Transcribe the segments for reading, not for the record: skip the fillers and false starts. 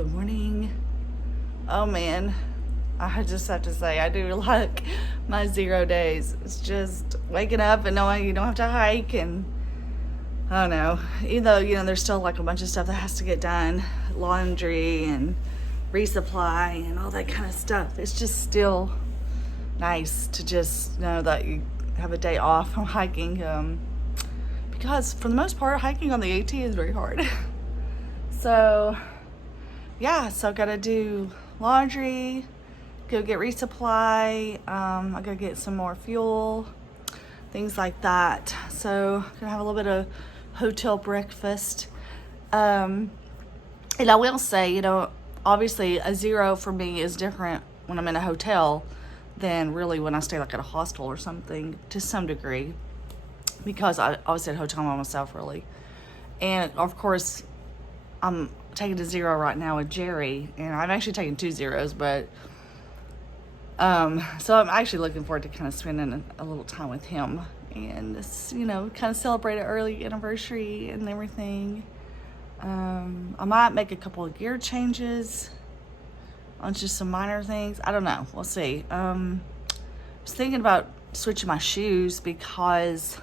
Good morning. Oh man, I just have to say, I do like my 0 days. It's just waking up and knowing you don't have to hike, and I don't know, even though, there's still like a bunch of stuff that has to get done, laundry and resupply and all that kind of stuff. It's just still nice to just know that you have a day off from hiking, because for the most part, hiking on the AT is very hard. So yeah, so I gotta do laundry, go get resupply, I gotta get some more fuel, things like that. So gonna have a little bit of hotel breakfast. And I will say, obviously a 0 for me is different when I'm in a hotel than really when I stay like at a hostel or something, to some degree, because I was at a hotel by myself really. And of course, I'm taking a 0 right now with Jerry, and I'm actually taking 2 zeros, but so I'm actually looking forward to kind of spending a little time with him and just, kind of celebrate an early anniversary and everything. I might make a couple of gear changes on just some minor things. I don't know. We'll see. I was thinking about switching my shoes because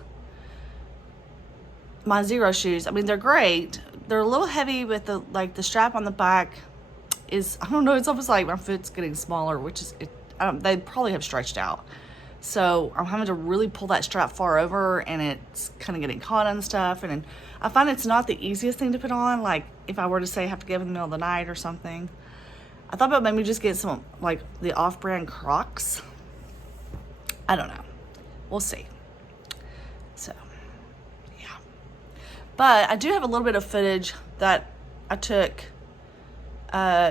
my 0 shoes, I mean, they're great. They're a little heavy with the strap on the back is, I don't know, it's almost like my foot's getting smaller, which is, they probably have stretched out. So I'm having to really pull that strap far over, and it's kind of getting caught on stuff. And I find it's not the easiest thing to put on. Like if I were to say I have to get up in the middle of the night or something. I thought about maybe just get some like the off-brand Crocs. I don't know. We'll see. So yeah. But I do have a little bit of footage that I took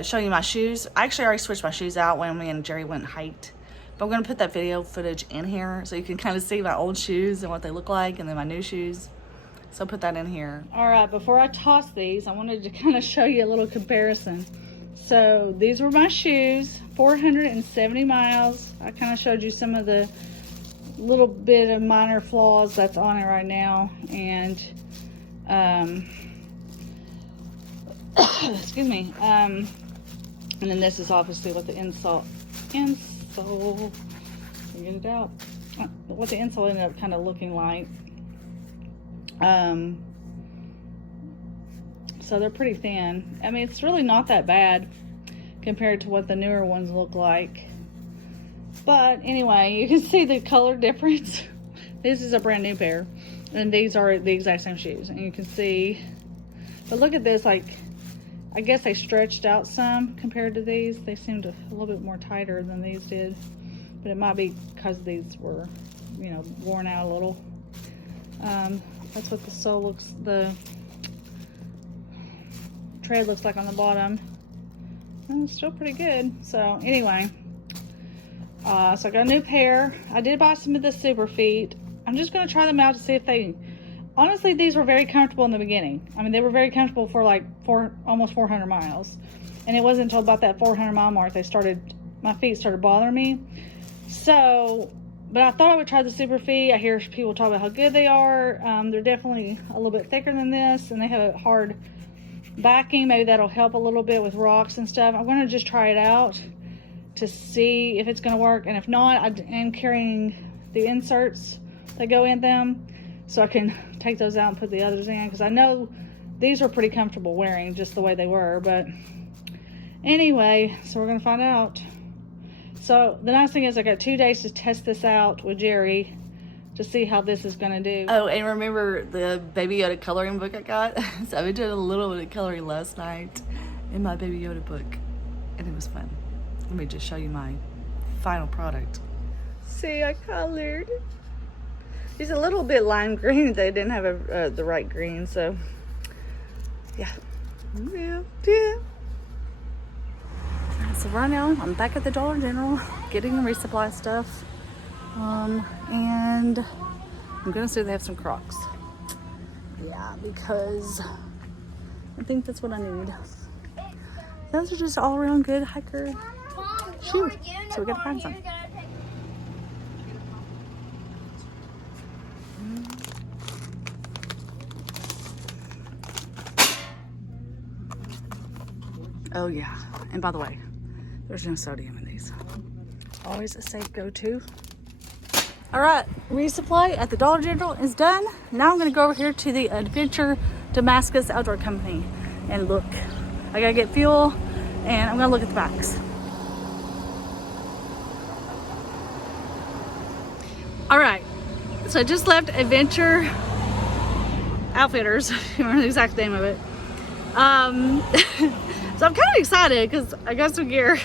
showing you my shoes. I actually already switched my shoes out when me and Jerry went and hiked. But I'm going to put that video footage in here so you can kind of see my old shoes and what they look like, and then my new shoes. So I'll put that in here. All right, before I toss these, I wanted to kind of show you a little comparison. So these were my shoes, 470 miles. I kind of showed you some of the little bit of minor flaws that's on it right now. And excuse me. And then this is obviously what the insole, get it out, what the insole ended up kind of looking like. So they're pretty thin. I mean, it's really not that bad compared to what the newer ones look like. But anyway, you can see the color difference. This is a brand new pair, and these are the exact same shoes, and you can see. But look at this, like, I guess they stretched out some compared to these. They seemed a little bit more tighter than these did, but it might be because these were, worn out a little. That's what the sole looks, the tread looks like on the bottom. And it's still pretty good. So anyway, so I got a new pair. I did buy some of the Superfeet. I'm just going to try them out to see if they, honestly, these were very comfortable in the beginning. I mean, they were very comfortable for like almost 400 miles. And it wasn't until about that 400 mile mark my feet started bothering me. So, but I thought I would try the Superfeet. I hear people talk about how good they are. They're definitely a little bit thicker than this, and they have a hard backing. Maybe that'll help a little bit with rocks and stuff. I'm going to just try it out to see if it's going to work. And if not, I am carrying the inserts that go in them, so I can take those out and put the others in, because I know these are pretty comfortable wearing just the way they were. But anyway, so we're going to find out. So the nice thing is I got 2 days to test this out with Jerry to see how this is going to do. Oh, and remember the Baby Yoda coloring book I got? So I did a little bit of coloring last night in my Baby Yoda book, and it was fun. Let me just show you my final product. See, I colored. He's a little bit lime green. They didn't have the right green, so yeah. So right now I'm back at the Dollar General getting the resupply stuff, and I'm gonna see if they have some Crocs. Yeah, because I think that's what I need. Those are just all around good hiker shoes, so we gotta find some. Oh yeah, and by the way, there's no sodium in these. Always a safe go-to. All right, resupply at the Dollar General is done. Now I'm gonna go over here to the Adventure Damascus Outdoor Company and look. I gotta get fuel and I'm gonna look at the bikes. All right, so I just left Adventure Outfitters, I don't remember the exact name of it. So I'm kind of excited because I got some gear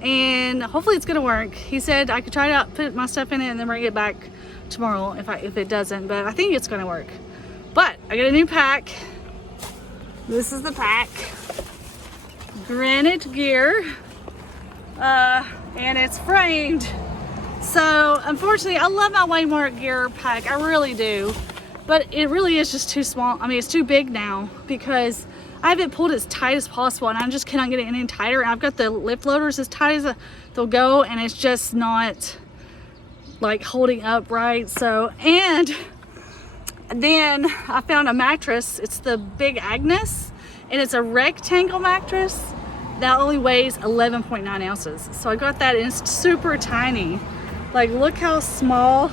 and hopefully it's gonna work. He said I could try it out, put my stuff in it, and then bring it back tomorrow if it doesn't, but I think it's gonna work. But I got a new pack. This is the pack. Granite Gear. And it's framed. So unfortunately, I love my Waymark gear pack, I really do. But it really is just too small. I mean, it's too big now because I have it pulled as tight as possible and I just cannot get it any tighter. And I've got the lip loaders as tight as they'll go and it's just not like holding up right. So, and then I found a mattress. It's the Big Agnes and it's a rectangle mattress that only weighs 11.9 ounces. So I got that and it's super tiny. Like, look how small.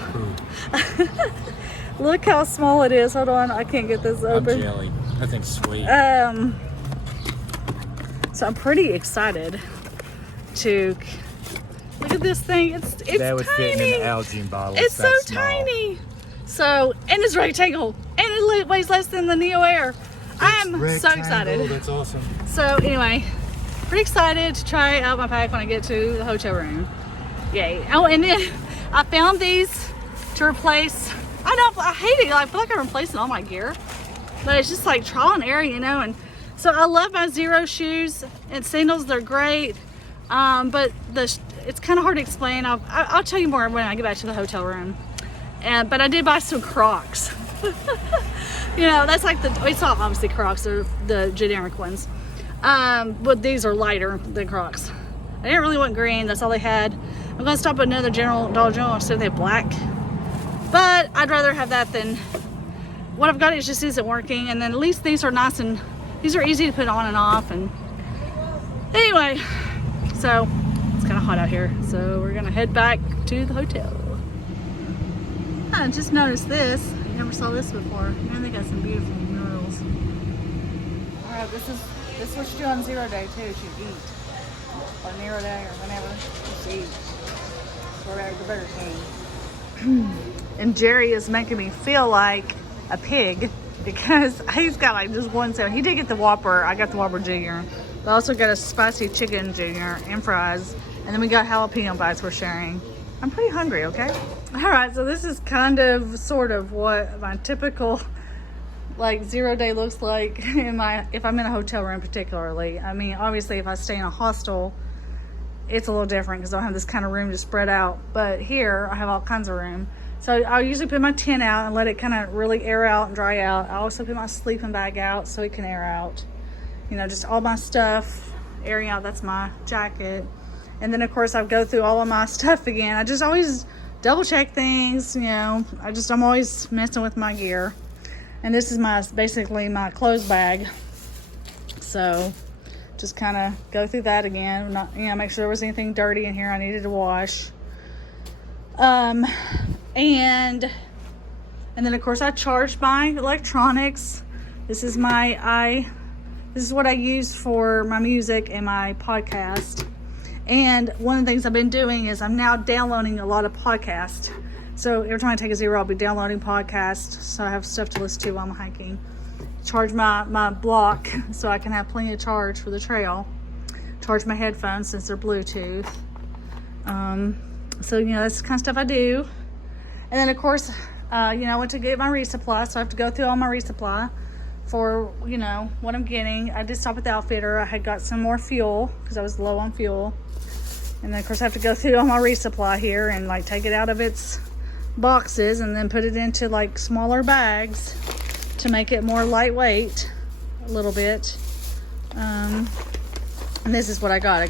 Look how small it is. Hold on, I can't get this open. I'm jelly. I think sweet. So I'm pretty excited to look at this thing. It's that would tiny. fit in an Algene bottle. It's so tiny. So, and it's rectangle, and it weighs less than the Neo Air. I'm so excited. That's awesome. So anyway, pretty excited to try out my pack when I get to the hotel room. Yay. Oh, and then I found these to replace. I know, I hate it. I feel like I'm replacing all my gear, but it's just like trial and error, you know. And so I love my Zero shoes and sandals. They're great, but it's kind of hard to explain. I'll tell you more when I get back to the hotel room. But I did buy some Crocs. You know, that's like it's not obviously Crocs. They're the generic ones, but these are lighter than Crocs. I didn't really want green. That's all they had. I'm gonna stop at another Dollar General and see if they have black. But I'd rather have that than what I've got. It just isn't working. And then at least these are nice and these are easy to put on and off. And anyway, so it's kind of hot out here. So we're gonna head back to the hotel. I just noticed this. I never saw this before. And they got some beautiful murals. All right, this is what you do on Zero Day too. Is you eat, or Zero Day, or whenever. Just eat. We're at the Burger King. And Jerry is making me feel like a pig because he's got like just one sandwich. He did get the Whopper. I got the Whopper Junior. I also got a spicy chicken Junior and fries. And then we got jalapeno bites we're sharing. I'm pretty hungry, okay? All right, so this is kind of sort of what my typical like Zero Day looks like if I'm in a hotel room particularly. I mean, obviously if I stay in a hostel, it's a little different because I don't have this kind of room to spread out. But here I have all kinds of room. So I'll usually put my tent out and let it kind of really air out and dry out. I also put my sleeping bag out so it can air out. You know, just all my stuff airing out. That's my jacket. And then of course I go through all of my stuff again. I just always double check things, you know. I'm always messing with my gear. And this is basically my clothes bag. So just kind of go through that again. Make sure there was anything dirty in here I needed to wash. And then of course I charge my electronics. This is what I use for my music and my podcast. And one of the things I've been doing is I'm now downloading a lot of podcasts. So every time I take a zero, I'll be downloading podcasts. So I have stuff to listen to while I'm hiking. Charge my block so I can have plenty of charge for the trail. Charge my headphones since they're Bluetooth. So, you know, that's the kind of stuff I do. And then, of course, I went to get my resupply. So I have to go through all my resupply for, you know, what I'm getting. I did stop at the Outfitter. I had got some more fuel because I was low on fuel. And then, of course, I have to go through all my resupply here and, like, take it out of its boxes and then put it into, like, smaller bags to make it more lightweight a little bit. And this is what I got.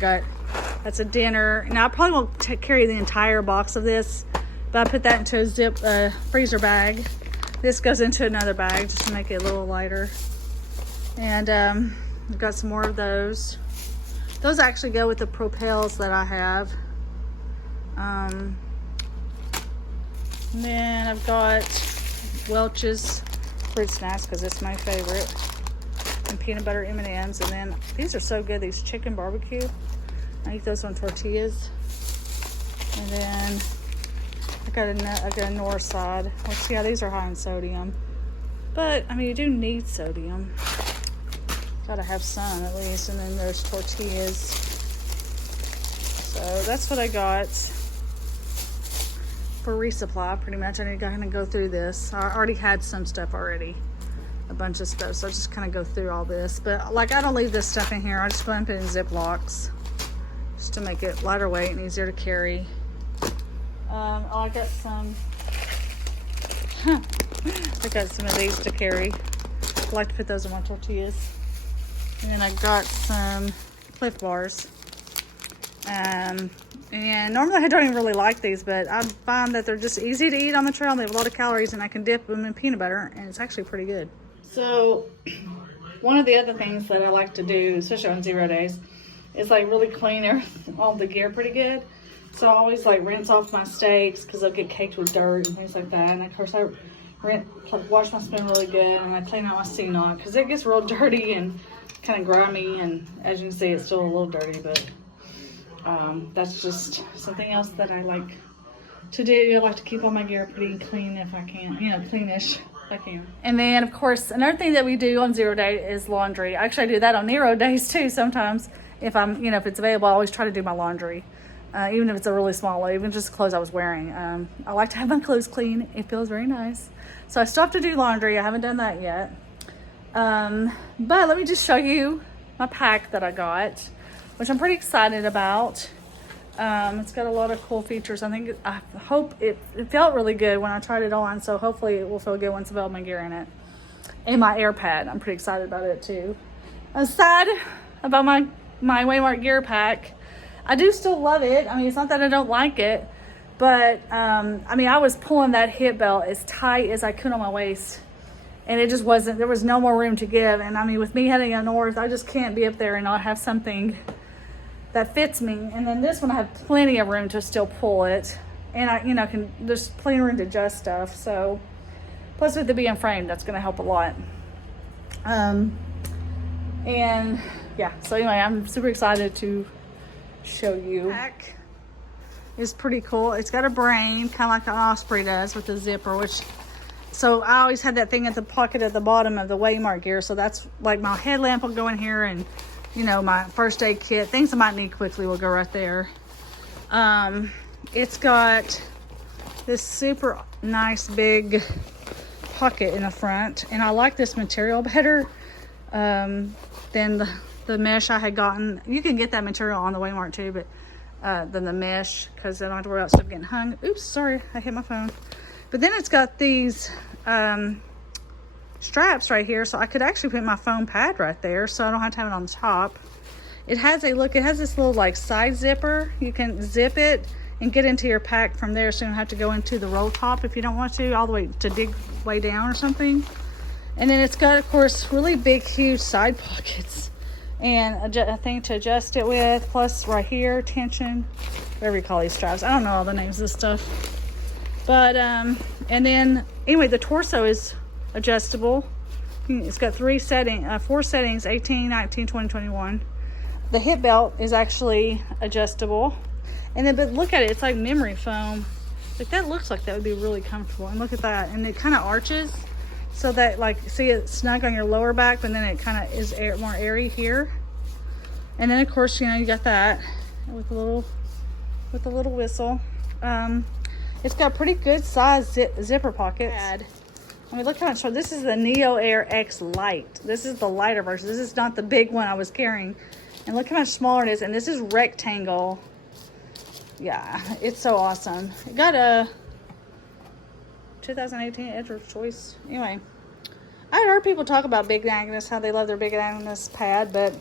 That's a dinner. Now, I probably won't carry the entire box of this, but I put that into a freezer bag. This goes into another bag just to make it a little lighter. And I've got some more of those. Those actually go with the Propels that I have. And then I've got Welch's Fruit Snacks because it's my favorite. And peanut butter M&Ms. And then these are so good, these chicken barbecue. I eat those on tortillas. And then I got a Northside. Let's see how these are high in sodium. But, I mean, you do need sodium. Gotta have some at least. And then there's tortillas. So that's what I got for resupply pretty much. I need to kind of go through this. I already had some stuff already. A bunch of stuff. So I'll just kind of go through all this. But like I don't leave this stuff in here. I just put it in Ziplocs. Just to make it lighter weight and easier to carry. I got some I got some of these to carry. I like to put those on my tortillas. And then I got some Cliff Bars. And normally I don't even really like these, but I find that they're just easy to eat on the trail. And they have a lot of calories, and I can dip them in peanut butter, and it's actually pretty good. So one of the other things that I like to do, especially on 0 days, is like really clean all the gear pretty good. So I always like rinse off my steaks because they'll get caked with dirt and things like that. And of course I wash my spoon really good, and I clean out my C-knot because it gets real dirty and kind of grimy. And as you can see, it's still a little dirty, but that's just something else that I like to do. I like to keep all my gear pretty clean if I can, cleanish if I can. And then of course another thing that we do on 0 day is laundry. Actually I do that on 0 days too sometimes. If I'm, if it's available, I always try to do my laundry. Even if it's a really small load, even just the clothes I was wearing. I like to have my clothes clean. It feels very nice. So I still have to do laundry. I haven't done that yet. But let me just show you my pack that I got, which I'm pretty excited about. It's got a lot of cool features. I hope it felt really good when I tried it on. So hopefully it will feel good once I have all my gear in it. And my AirPad. I'm pretty excited about it too. I'm sad about my Waymart gear pack. I do still love it. I mean, it's not that I don't like it, but I was pulling that hip belt as tight as I could on my waist, and it just wasn't, there was no more room to give. And I mean, with me heading up north, I just can't be up there and not have something that fits me. And then this one, I have plenty of room to still pull it, and I there's plenty of room to adjust stuff. So plus with it being framed, that's going to help a lot. And yeah, so anyway, I'm super excited to show you. Pack is pretty cool. It's got a brain, kind of like an Osprey does, with a zipper, so I always had that thing at the pocket at the bottom of the Waymart gear. So that's like my headlamp will go in here, and my first aid kit, things I might need quickly will go right there. It's got this super nice big pocket in the front, and I like this material better than the mesh I had gotten. You can get that material on the Waymart too, but than the mesh, because I don't have to worry about stuff getting hung. Oops, sorry, I hit my phone. But then it's got these straps right here, so I could actually put my foam pad right there, so I don't have to have it on the top. It has this little like side zipper. You can zip it and get into your pack from there, so you don't have to go into the roll top if you don't want to, all the way to dig way down or something. And then it's got, of course, really big, huge side pockets and a thing to adjust it with, plus right here, tension, whatever you call these straps. I don't know all the names of this stuff. But, and then, anyway, the torso is adjustable. It's got 4 settings, 18, 19, 20, 21. The hip belt is actually adjustable. And then, but look at it, it's like memory foam. Like, that looks like that would be really comfortable. And look at that, and it kind of arches. So that, like, see, it's snug on your lower back, but then it kind of is more airy here. And then, of course, you got that with a little whistle. It's got pretty good size zipper pockets. I mean, look how much. This is the Neo Air X Lite. This is the lighter version. This is not the big one I was carrying. And look how much smaller it is. And this is rectangle. Yeah, it's so awesome. It got a 2018 Edward's Choice. Anyway, I heard people talk about Big Agnes, how they love their Big Agnes pad, but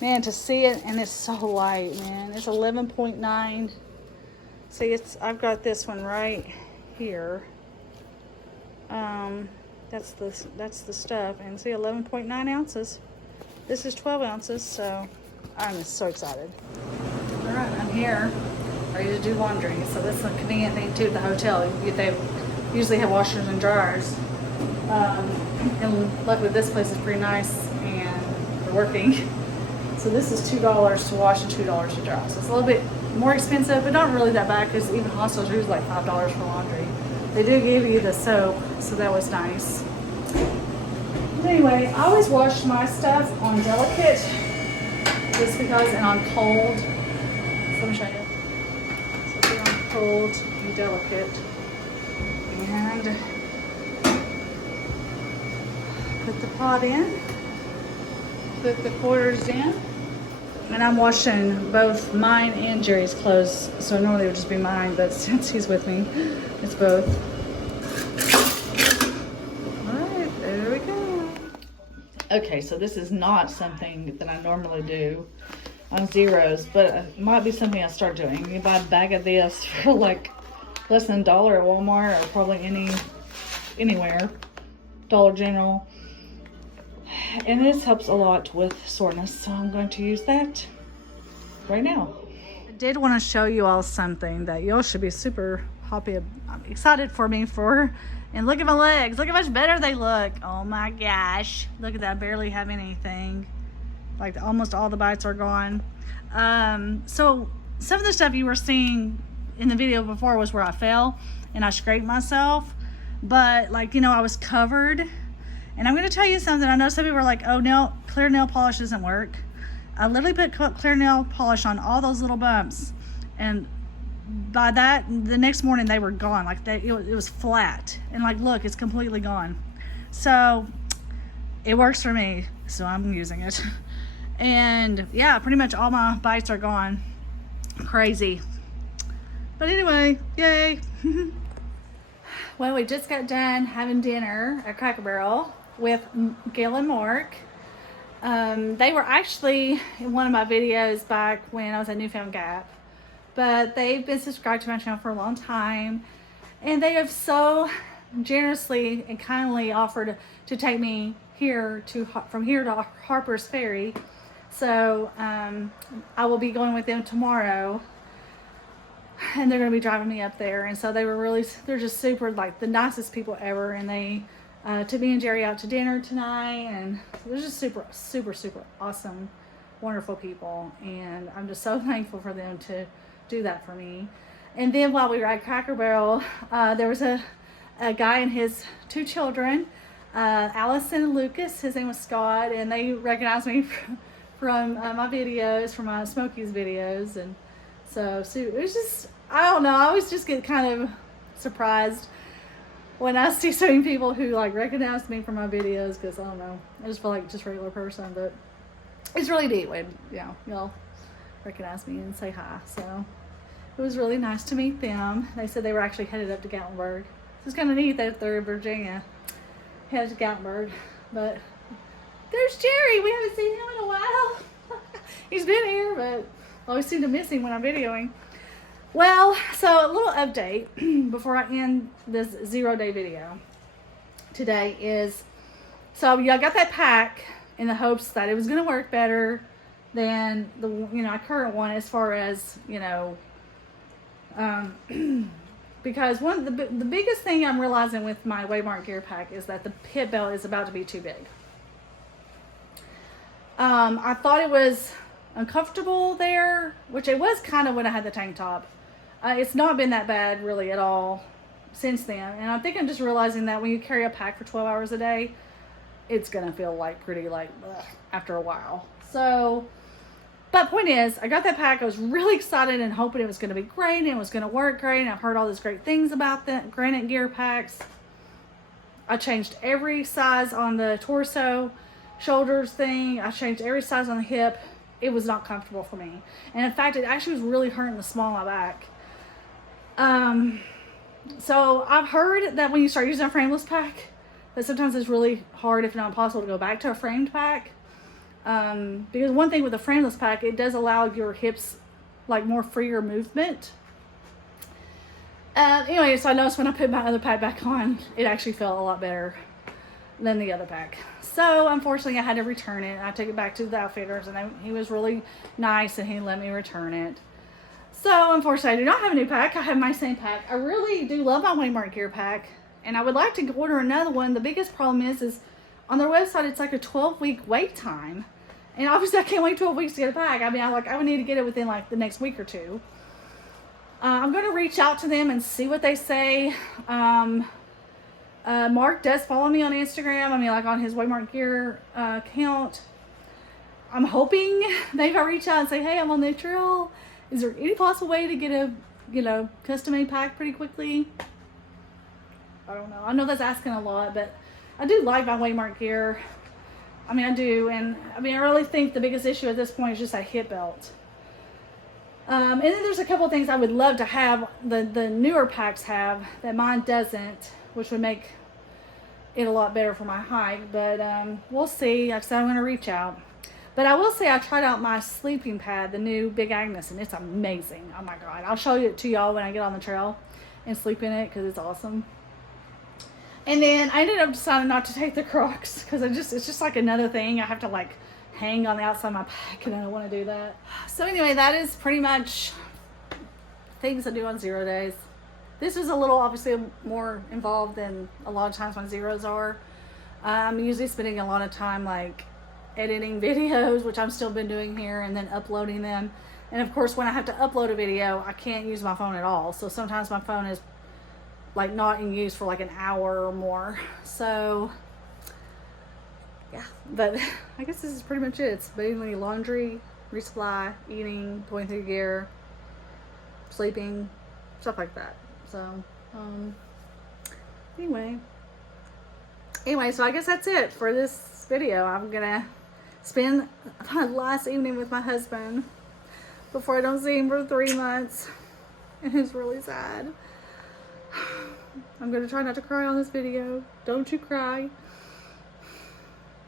man, to see it, and it's so light, man. It's 11.9. See, I've got this one right here. That's the stuff, and see, 11.9 ounces. This is 12 ounces, so I'm so excited. All right, I'm here, ready to do laundry. So that's a convenient thing too at the hotel. They usually have washers and dryers. And luckily this place is pretty nice and they're working. So this is $2 to wash and $2 to dry. So it's a little bit more expensive, but not really that bad because even hostels are usually like $5 for laundry. They do give you the soap, so that was nice. But anyway, I always wash my stuff on delicate just because, and on cold. So let me show you. So if you're on cold and delicate, and put the pot in, put the quarters in, and I'm washing both mine and Jerry's clothes. So normally it would just be mine, but since he's with me, it's both. All right, there we go. Okay, so this is not something that I normally do on Zeros, but it might be something I start doing. You buy a bag of this for like less than $1 at Walmart or probably anywhere, Dollar General. And this helps a lot with soreness, so I'm going to use that right now. I did want to show you all something that y'all should be super happy, excited for me for. And look at my legs. Look how much better they look. Oh my gosh. Look at that. I barely have anything. Like almost all the bites are gone. So some of the stuff you were seeing in the video before was where I fell and I scraped myself. But like, you know, I was covered. And I'm going to tell you something. I know some people are like, oh, clear nail polish doesn't work. I literally put clear nail polish on all those little bumps. And by that, the next morning they were gone. Like it was flat. And like, look, it's completely gone. So it works for me. So I'm using it. And yeah, pretty much all my bites are gone. Crazy. But anyway, yay. Well, we just got done having dinner at Cracker Barrel with Gail and Mark. They were actually in one of my videos back when I was at Newfound Gap, but they've been subscribed to my channel for a long time, and they have so generously and kindly offered to take me from here to Harper's Ferry. So I will be going with them tomorrow, and they're going to be driving me up there. And so they're just super, like the nicest people ever. And they took me and Jerry out to dinner tonight, and they're just super, super, super awesome, wonderful people. And I'm just so thankful for them to do that for me. And then while we were at Cracker Barrel, there was a guy and his 2 children, Allison and Lucas. His name was Scott, and they recognized me from my videos, from my Smokies videos. And so it was just, I don't know, I always just get kind of surprised when I see so many people who like recognize me from my videos, because I don't know, I just feel like just a regular person. But it's really neat when, you know, y'all recognize me and say hi. So it was really nice to meet them. They said they were actually headed up to Gatlinburg. It's kind of neat that they're in Virginia, headed to Gatlinburg. But there's Jerry. We haven't seen him in a while. He's been here, but I always seem to miss him when I'm videoing. Well, so a little update before I end this 0-day video today is, so yeah, I got that pack in the hopes that it was going to work better than the, you know, current one, as far as, you know, because one of the biggest thing I'm realizing with my Waymark gear pack is that the hip belt is about to be too big. I thought it was uncomfortable there, which it was kind of when I had the tank top. It's not been that bad really at all since then. And I think I'm just realizing that when you carry a pack for 12 hours a day, it's going to feel like pretty like ugh, after a while. So, but point is, I got that pack. I was really excited and hoping it was going to be great and it was going to work great. And I've heard all these great things about the Granite gear packs. I changed every size on the torso, shoulders thing. I changed every size on the hip. It was not comfortable for me. And in fact, it actually was really hurting the small of my back. So I've heard that when you start using a frameless pack, that sometimes it's really hard, if not impossible, to go back to a framed pack. Because one thing with a frameless pack, it does allow your hips like more freer movement. Anyway, so I noticed when I put my other pack back on, it actually felt a lot better than the other pack. So unfortunately I had to return it. I took it back to the outfitters, and he was really nice and he let me return it. So unfortunately I do not have a new pack. I have my same pack. I really do love my Waymark gear pack, and I would like to order another one. The biggest problem is on their website it's like a 12-week wait time. And obviously I can't wait 12 weeks to get a pack. I mean, I would need to get it within like the next week or two. I'm going to reach out to them and see what they say. Mark does follow me on Instagram. I mean, like on his Waymark Gear account. I'm hoping maybe I reach out and say, hey, I'm on the trail. Is there any possible way to get a, custom-made pack pretty quickly? I don't know. I know that's asking a lot, but I do like my Waymark Gear. I mean, I do. And I mean, I really think the biggest issue at this point is just that hip belt. And then there's a couple of things I would love to have the newer packs have that mine doesn't, which would make it a lot better for my hike. But we'll see. Like I said, I'm going to reach out. But I will say I tried out my sleeping pad, the new Big Agnes, and it's amazing. Oh my God. I'll show it to y'all when I get on the trail and sleep in it because it's awesome. And then I ended up deciding not to take the Crocs because it's just like another thing I have to like hang on the outside of my pack, and I don't want to do that. So anyway, that is pretty much things I do on 0 days. This is a little obviously more involved than a lot of times my zeros are. I'm usually spending a lot of time like editing videos, which I've still been doing here, and then uploading them. And of course, when I have to upload a video, I can't use my phone at all. So sometimes my phone is like not in use for like an hour or more. So yeah, but I guess this is pretty much it. It's mainly laundry, resupply, eating, going through gear, sleeping, stuff like that. So anyway, so I guess that's it for this video. I'm gonna spend my last evening with my husband before I don't see him for 3 months, and it's really sad. I'm gonna try not to cry on this video. Don't you cry.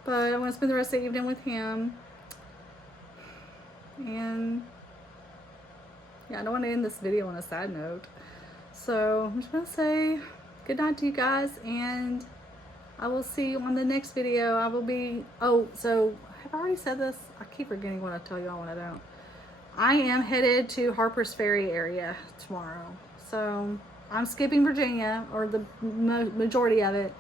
But I'm gonna spend the rest of the evening with him. And yeah, I don't want to end this video on a sad note. So I'm just gonna say good night to you guys, and I will see you on the next video. I will be, so have I already said this? I keep forgetting what I tell y'all when I don't. I am headed to Harper's Ferry area tomorrow. So I'm skipping Virginia, or the majority of it,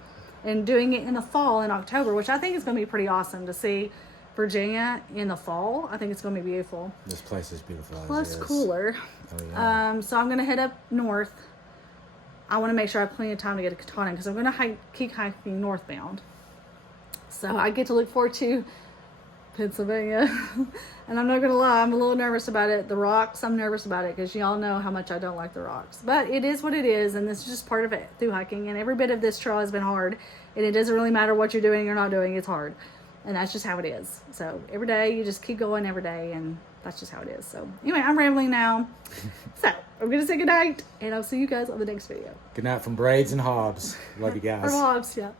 and doing it in the fall in October, which I think is going to be pretty awesome to see Virginia in the fall. I think it's going to be beautiful. This place is beautiful. Plus cooler. Oh, yeah. So I'm going to head up north. I want to make sure I have plenty of time to get a Katahdin because I'm going to keep hiking northbound. So I get to look forward to Pennsylvania. And I'm not going to lie, I'm a little nervous about it. The rocks, I'm nervous about it because y'all know how much I don't like the rocks. But it is what it is, and this is just part of it through hiking. And every bit of this trail has been hard. And it doesn't really matter what you're doing or not doing, it's hard. And that's just how it is. So every day, you just keep going every day, and that's just how it is. So anyway, I'm rambling now. So I'm going to say goodnight, and I'll see you guys on the next video. Good night from Braids and Hobbs. Love you guys. Or Hobbs, yeah.